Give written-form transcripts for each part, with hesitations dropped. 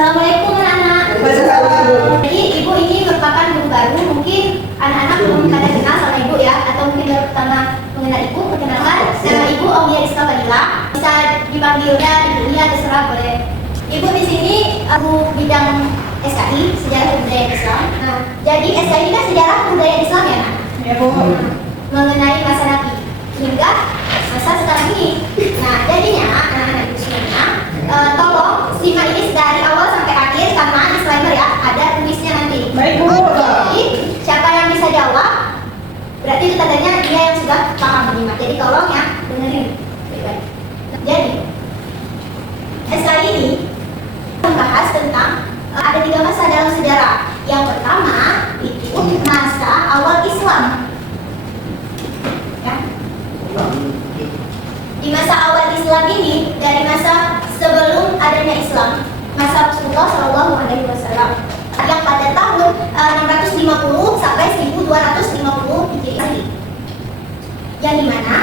Assalamualaikum anak-anak. Jadi ibu ini merupakan guru baru, mungkin anak-anak belum pada kenal sama ibu ya, atau mungkin baru pertama mengenal ibu. Perkenalkan, nama ibu Aulia Rizka Fadila. Bisa dipanggilnya ibunya, terserah boleh. Ibu di sini guru bidang SKI, sejarah budaya Islam. Nah, jadi SKI ini kan sejarah budaya Islam ya, nak? Ya, Bu. Mengenai masa Nabi hingga masa sekarang ini. Nah, jadinya anak-anak ibu semuanya, tolong simak ini dari awal sampai akhir karena disclaimer ya, ada tulisnya nanti. Baik, Bu. Jadi siapa yang bisa jawab, berarti itu tandanya dia yang sudah paham menyimak. Jadi tolong ya dengerin baik-baik. Jadi SKI ini membahas tentang ada 3 masa dalam sejarah. Yang pertama itu masa awal Islam. Ya. Di masa awal Islam ini, dari masa sebelum adanya Islam, masa Rasulullah SAW, yang pada tahun 650 sampai 1250 Hijriah. Yang dimana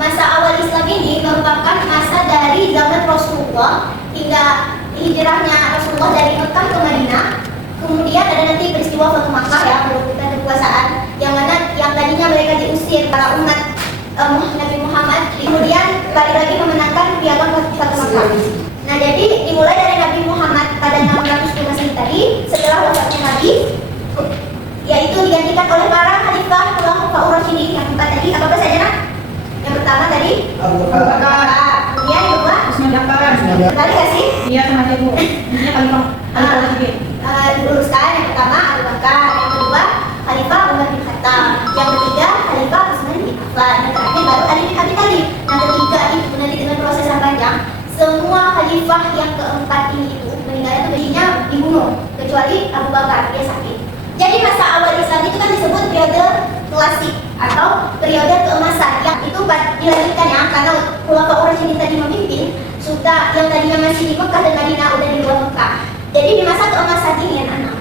masa awal Islam ini merupakan masa dari zaman Rasulullah hingga hijrahnya Rasulullah dari Mekah ke Madinah. Kemudian ada nanti peristiwa Fatu Makkah ya, perebutan kekuasaan, yang mana yang tadinya mereka diusir para umat Nabi Muhammad, kemudian balik lagi memenangkan piagam Fatu Makkah. Nah, jadi dimulai dari Nabi Muhammad pada 600 Masehi tadi, setelah wafatnya Nabi, yaitu digantikan oleh para khalifah Khulafaur Rasyidin yang 4 tadi. Apa saja, nak? Yang pertama tadi Abu Bakar. kemudian yang kedua Usman Jafar. kembali nggak sih? Iya, sama aja, Bu. Ini khalifah Rasyidin. Diluruskan. Yang pertama Abu Bakar, yang kedua Khalifah Umar bin Khattab, yang ketiga Khalifah Utsman bin Affan, yang terakhir baru Ali bin Abi Thalib. Nah, ketika itu nanti dengan proses yang panjang, semua khalifah yang keempat ini itu meninggalnya itu biasanya dibunuh, kecuali Abu Bakar, dia sakit. Jadi masa awal Islam itu kan disebut periode klasik atau periode keemasan, yang itu dilanjutkan ya, karena Khulafaur Rasyidin tadi memimpin, sudah yang tadinya masih di Mekah dan Madinah udah di luar Mekah. Jadi di masa keemasan ini anak-anak,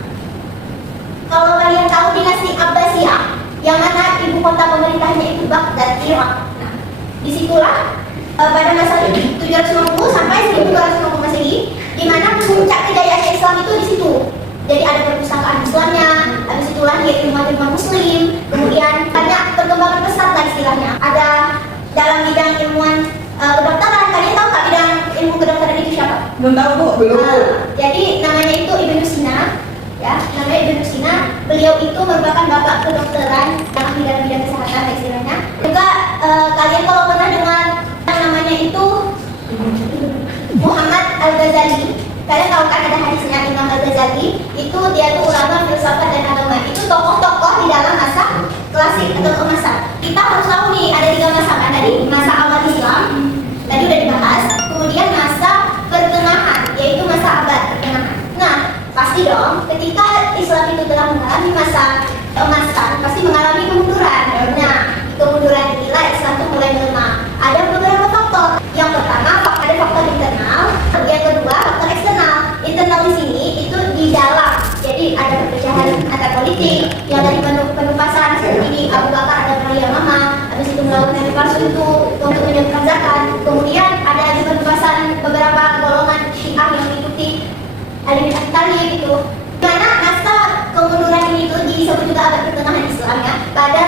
kalau kalian tahu dinasti Abbasiyah, yang mana ibu kota pemerintahnya itu Baghdad, Irak. Nah, disitulah pada masa 750 sampai 1250 Masehi, di mana puncak kejayaan Islam itu di situ. Jadi ada perpustakaan Islamnya, habis itu lahir ilmuwan Muslim, kemudian banyak perkembangan pesat lah istilahnya. Ada dalam bidang ilmuwan kedokteran, kalian tahu nggak bidang ilmu kedokteran itu siapa? Belum tahu, Bu. Jadi namanya itu Ibnu Sina. Ya, namanya Ibnu Sina. Beliau itu merupakan bapak kedokteran yang ahli dalam bidang kesehatan istilahnya. Juga kalian kalau pernah dengar yang namanya itu Muhammad Al-Ghazali, kalian tahu kan ada hadisnya Imam Al-Ghazali, itu dia tuh ulama filsafat dan agama. Itu tokoh-tokoh di dalam masa klasik atau keemasan. Kita harus tahu nih ada 3 masa kan, dari masa awal Islam tadi udah dibahas, kemudian masa pertengahan yaitu masa abad pertengahan. Nah, pasti dong, ketika Islam itu telah mengalami masa keemasan, pasti mengalami kemunduran. Nah, kemunduran inilah Islam itu mulai melemah. Ada beberapa faktor. Yang pertama, ada faktor internal. Yang kedua, faktor eksternal. Internal di sini itu di dalam. Jadi ada perpecahan antar politik, yang dari penumpasan seperti ini Abu Bakar ada perayaan mama, habis itu melakukan Nabi palsu itu untuk menyebutkan zakat. Kemudian ada lagi penumpasan beberapa golongan Syiah yang mengikuti Ali bin Abi Thalib itu. Karena masa kemunduran ini itu disebut juga abad pertengahan Islam ya, pada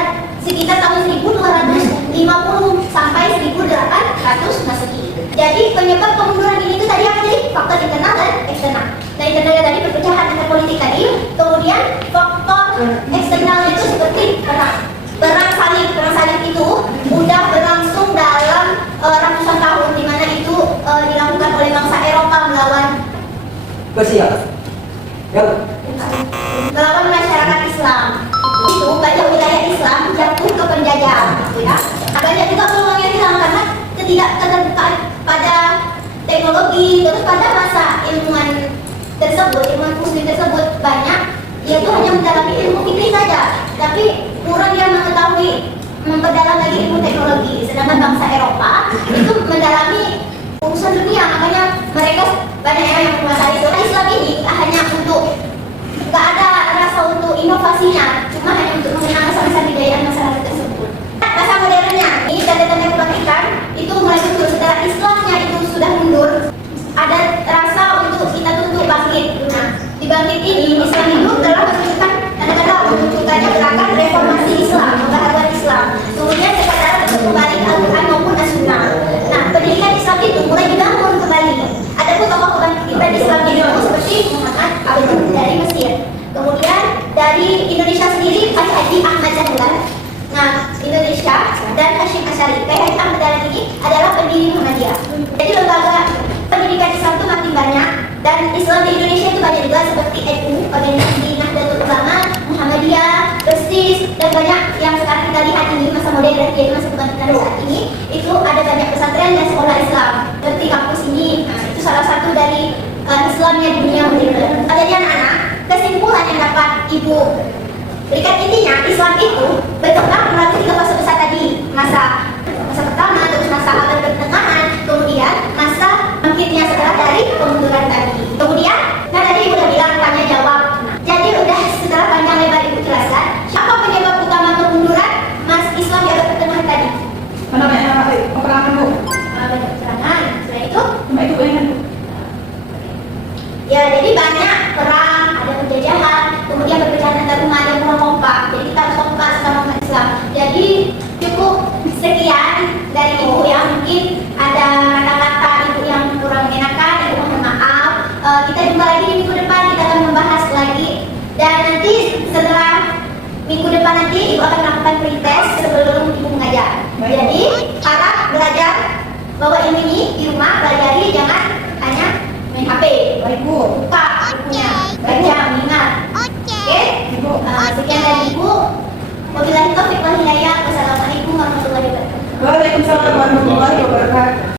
sekitar tahun 1250 sampai 1800 Masehi. Jadi penyebab kemunduran ini itu tadi apa tadi? Faktor internal dan eksternal. Nah, internalnya tadi perpecahan antar politik tadi, kemudian faktor eksternalnya itu seperti perang salib. Perang salib itu udah berlangsung dalam ratusan tahun, di mana itu dilakukan oleh bangsa Eropa melawan melawan masyarakat Islam. Itu banyak wilayah Islam jatuh ke penjajah, gitu ya. Banyak juga peluang yang hilang karena ketidakketerbukaan pada teknologi, terus pada masa ilmuwan tersebut, ilmuwan Muslim tersebut banyak, yaitu hanya mendalami ilmu fikih saja, tapi kurang dia mengetahui memperdalam lagi ilmu teknologi. Sedangkan bangsa Eropa itu mendalami urusan dunia, makanya mereka banyak yang menguasai itu. Islam ini hanya untuk, nggak ada rasa untuk inovasinya, cuma hanya untuk mengenal masa-masa kejayaan masa lalu tersebut. Masa modernnya ini tanda-tanda kebangkitan itu mulai muncul setelah Islamnya itu sudah mundur. Ada rasa untuk kita tuntut bangkit Dan Islam di Indonesia itu banyak juga seperti NU, organisasi Nahdlatul Ulama, Muhammadiyah, Persis, dan banyak yang sekarang kita lihat ini masa modern, yaitu masa kebangkitan saat ini. Itu ada banyak pesantren dan sekolah Islam seperti kampus ini. Nah, itu salah satu dari Islamnya di dunia modern. Jadi anak-anak, kesimpulan yang dapat Ibu berikan intinya, Islam itu berkembang melalui 3 fase besar tadi. Masa pertama, terus masa abad pertengahan, kemudian masa bangkitnya setelah dari kemunduran tadi. Kemudian, nah tadi udah bilang tanya jawab. Jadi udah setelah panjang lebar Ibu jelaskan, siapa penyebab utama kemunduran Mas Islam di abad pertengahan tadi? Mana banyak peperangan Bu? Banyak peperangan. Setelah itu, Cuma itu ingat Bu. ya jadi banyak perang, ada penjajahan, kemudian perpecahan antar umat yang kurang kompak. Jadi kita harus kompak sama umat Islam. Jadi cukup sekian dari Ibu ya. Mungkin ada kata-kata Ibu yang kurang mengenakan, Ibu mohon maaf. Kita jumpa lagi di minggu depan, kita akan membahas lagi. Dan nanti setelah minggu depan nanti Ibu akan melakukan pretest sebelum Ibu mengajar. Jadi